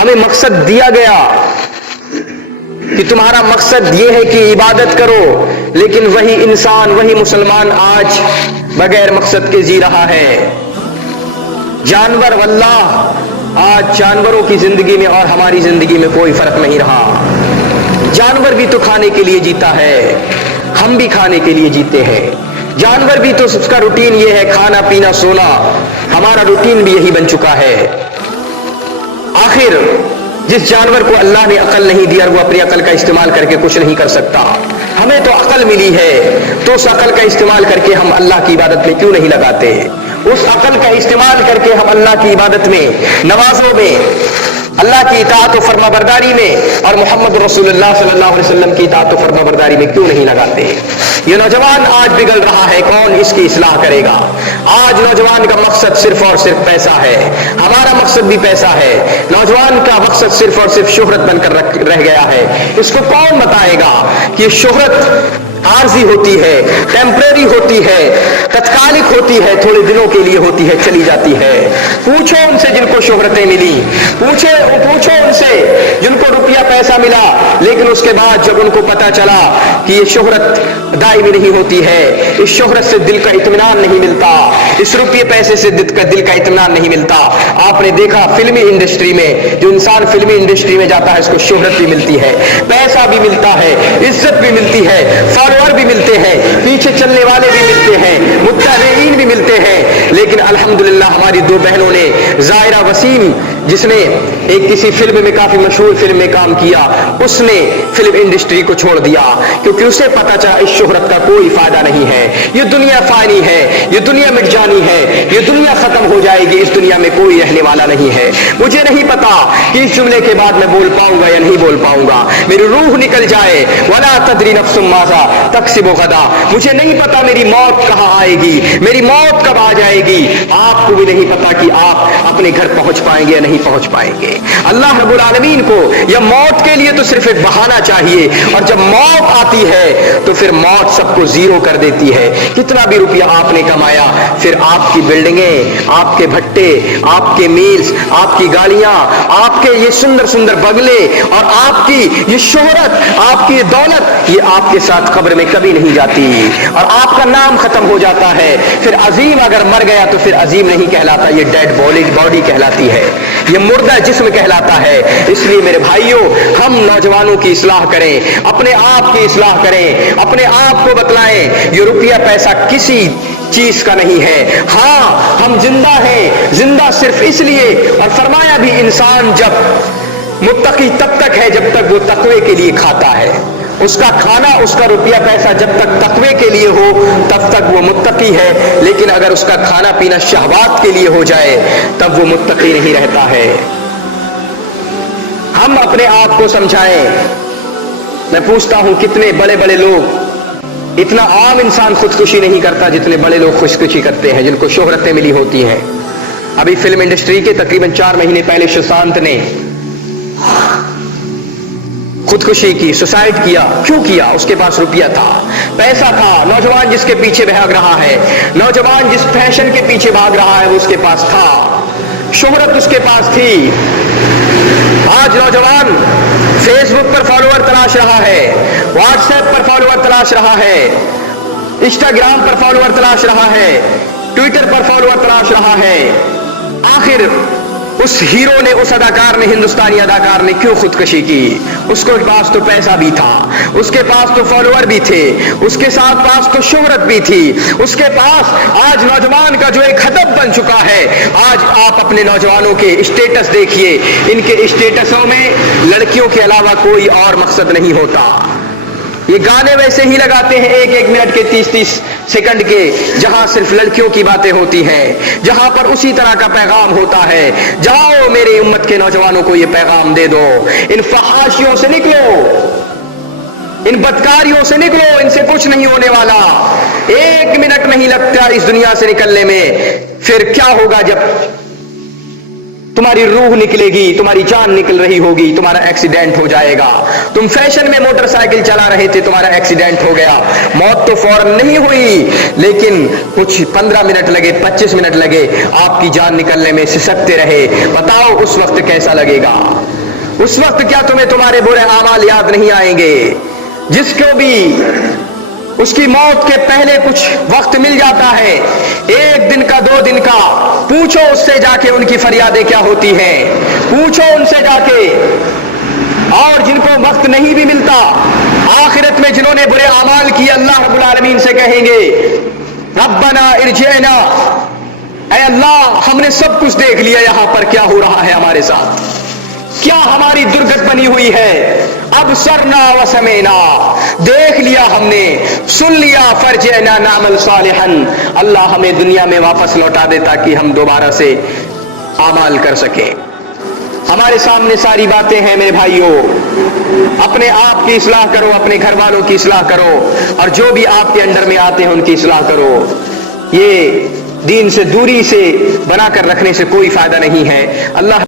ہمیں مقصد دیا گیا کہ تمہارا مقصد یہ ہے کہ عبادت کرو، لیکن وہی انسان، وہی مسلمان آج بغیر مقصد کے جی رہا ہے۔ جانور واللہ آج جانوروں کی زندگی میں اور ہماری زندگی میں کوئی فرق نہیں رہا۔ جانور بھی تو کھانے کے لیے جیتا ہے، ہم بھی کھانے کے لیے جیتے ہیں۔ جانور بھی تو اس کا روٹین یہ ہے، کھانا پینا سونا، ہمارا روٹین بھی یہی بن چکا ہے۔ آخر جس جانور کو اللہ نے عقل نہیں دیا اور وہ اپنی عقل کا استعمال کر کے کچھ نہیں کر سکتا، ہمیں تو عقل ملی ہے، تو اس عقل کا استعمال کر کے ہم اللہ کی عبادت میں کیوں نہیں لگاتے؟ اس عقل کا استعمال کر کے ہم اللہ کی عبادت میں، نمازوں میں، اللہ کی اطاعت و فرما برداری میں اور محمد رسول اللہ صلی اللہ علیہ وسلم کی اطاعت و فرما برداری میں کیوں نہیں لگاتے؟ یہ نوجوان آج بگڑ رہا ہے، کون اس کی اصلاح کرے گا؟ آج نوجوان کا مقصد صرف اور صرف پیسہ ہے، ہمارا مقصد بھی پیسہ ہے۔ نوجوان کا مقصد صرف اور صرف شہرت بن کر رہ گیا ہے۔ اس کو کون بتائے گا کہ شہرت عارضی ہوتی ہے، ٹیمپریری ہوتی ہے، تتکالک ہوتی ہے، تھوڑے دنوں کے لیے ہوتی ہے، چلی جاتی ہے۔ پوچھو ان سے جن کو شہرتیں ملی، پوچھو ان سے جن کو روپیہ پیسہ ملا، لیکن اس کے بعد جب ان کو پتا چلا کہ یہ شہرت دائمی نہیں ہوتی ہے، اس شہرت سے دل کا اطمینان نہیں ملتا، اس روپیے پیسے سے دل کا اطمینان نہیں ملتا۔ آپ نے دیکھا فلمی انڈسٹری میں، جو انسان فلمی انڈسٹری میں جاتا ہے اس کو شہرت بھی ملتی ہے، پیسہ بھی ملتا ہے، عزت بھی ملتی ہے، فالوور بھی ملتے ہیں، پیچھے چلنے والے بھی ملتے ہیں، متابعین بھی ملتے ہیں۔ لیکن الحمدللہ ہماری دو بہنوں نے، زائرہ وسیم جس نے ایک کسی فلم میں، کافی مشہور فلم میں کام کیا، اس نے فلم انڈسٹری کو چھوڑ دیا کیونکہ اسے پتا چلا اس شہرت کا کوئی فائدہ نہیں ہے، یہ دنیا فانی ہے، یہ دنیا مٹ جانی ہے، یہ دنیا ختم ہو جائے گی، اس دنیا میں کوئی رہنے والا نہیں ہے۔ مجھے نہیں پتا کہ اس جملے کے بعد میں بول پاؤں گا یا نہیں بول پاؤں گا، میری روح نکل جائے، ولا تدری نفس ماذا تکسب غدا، مجھے نہیں پتا میری موت کہاں آئے گی، میری موت کب آ جائے گی، آپ کو بھی نہیں پتا کہ آپ اپنے گھر پہنچ پائیں گے یا نہیں پہنچ پائیں گے۔ اللہ رب العالمین کو یا موت کے لیے تو صرف ایک بہانہ چاہیے، اور جب موت آتی ہے تو پھر موت سب کو زیرو کر دیتی ہے۔ کتنا بھی روپیہ آپ نے کمایا، پھر آپ کی بلڈنگیں، آپ کے بھٹے، آپ کے میلز، آپ کی گاڑیاں، آپ کے یہ سندر سندر بنگلے اور آپ کی یہ شہرت، آپ کی یہ دولت، یہ آپ کے ساتھ قبر میں کبھی نہیں جاتی اور آپ کا نام ختم ہو جاتا ہے۔ پھر عظیم اگر مر گیا تو پھر عظیم نہیں کہلاتا، یہ ڈیڈ باڈی کہلاتی ہے، یہ مردہ جسم کہلاتا ہے۔ اس لیے میرے بھائیوں، ہم نوجوانوں کی اصلاح کریں، اپنے آپ کی اصلاح کریں، اپنے آپ کو بتلائیں یہ روپیہ پیسہ کسی چیز کا نہیں ہے۔ ہاں ہم زندہ ہیں، زندہ صرف اس لیے، اور فرمایا بھی انسان جب متقی تب تک ہے جب تک وہ تقوی کے لیے کھاتا ہے، اس کا کھانا، اس کا روپیہ پیسہ جب تک تقوی کے لیے ہو تب تک وہ متقی ہے، لیکن اگر اس کا کھانا پینا شہوات کے لیے ہو جائے تب وہ متقی نہیں رہتا ہے۔ ہم اپنے آپ کو سمجھائیں۔ میں پوچھتا ہوں کتنے بڑے بڑے لوگ، اتنا عام انسان خودکشی نہیں کرتا جتنے بڑے لوگ خودکشی کرتے ہیں جن کو شہرتیں ملی ہوتی ہیں۔ ابھی فلم انڈسٹری کے تقریباً 4 مہینے پہلے سشانت نے خودکشی کی، سوسائڈ کیا۔ کیوں کیا؟ اس کے پاس روپیہ تھا، پیسہ تھا۔ نوجوان جس کے پیچھے بھاگ رہا ہے، نوجوان جس فیشن کے پیچھے بھاگ رہا ہے، وہ اس کے پاس تھا، شہرت اس کے پاس تھی۔ آج نوجوان فیس بک پر فالوور تلاش رہا ہے، واٹس ایپ پر فالوور تلاش رہا ہے، انسٹاگرام پر فالوور تلاش رہا ہے، ٹویٹر پر فالوور تلاش رہا ہے۔ آخر اس ہیرو نے، اس اداکار نے، ہندوستانی اداکار نے کیوں خودکشی کی؟ اس کے پاس تو پیسہ بھی تھا، اس کے پاس تو فالوور بھی تھے، اس کے ساتھ پاس تو شہرت بھی تھی، اس کے پاس آج نوجوان کا جو ایک ہدف بن چکا ہے۔ آج آپ اپنے نوجوانوں کے اسٹیٹس دیکھیے، ان کے اسٹیٹسوں میں لڑکیوں کے علاوہ کوئی اور مقصد نہیں ہوتا۔ یہ گانے ویسے ہی لگاتے ہیں 1 منٹ کے 30 سیکنڈ کے، جہاں صرف لڑکیوں کی باتیں ہوتی ہیں، جہاں پر اسی طرح کا پیغام ہوتا ہے۔ جاؤ میری امت کے نوجوانوں کو یہ پیغام دے دو، ان فحاشیوں سے نکلو، ان بدکاریوں سے نکلو، ان سے کچھ نہیں ہونے والا۔ 1 منٹ نہیں لگتا اس دنیا سے نکلنے میں، پھر کیا ہوگا جب تمہاری روح نکلے گی، تمہاری جان نکل رہی ہوگی، تمہارا ایکسیڈنٹ ہو جائے گا۔ تم فیشن میں موٹر سائیکل چلا رہے تھے، تمہارا ایکسیڈنٹ ہو گیا، موت تو فوراً نہیں ہوئی، لیکن کچھ 15 منٹ لگے، 25 منٹ لگے، آپ کی جان نکلنے میں، سسکتے رہے۔ بتاؤ اس وقت کیسا لگے گا؟ اس وقت کیا تمہیں تمہارے برے اعمال یاد نہیں آئیں گے؟ جس کو بھی اس کی موت کے پہلے کچھ وقت مل جاتا ہے، 1 دن کا 2 دن کا، پوچھو اس سے جا کے ان کی فریادیں کیا ہوتی ہیں، پوچھو ان سے جا کے۔ اور جن کو وقت نہیں بھی ملتا، آخرت میں جنہوں نے برے اعمال کیے، اللہ رب العالمین سے کہیں گے ربنا ارجعنا، اے اللہ ہم نے سب کچھ دیکھ لیا، یہاں پر کیا ہو رہا ہے ہمارے ساتھ، کیا ہماری درگت بنی ہوئی ہے، اب سرنا و سمینا، دیکھ لیا ہم نے، سن لیا، فرجعنا نعمل صالحا، اللہ ہمیں دنیا میں واپس لوٹا دے تاکہ ہم دوبارہ سے اعمال کر سکیں۔ ہمارے سامنے ساری باتیں ہیں میرے بھائیوں، اپنے آپ کی اصلاح کرو، اپنے گھر والوں کی اصلاح کرو، اور جو بھی آپ کے انڈر میں آتے ہیں ان کی اصلاح کرو۔ یہ دین سے دوری سے بنا کر رکھنے سے کوئی فائدہ نہیں ہے۔ اللہ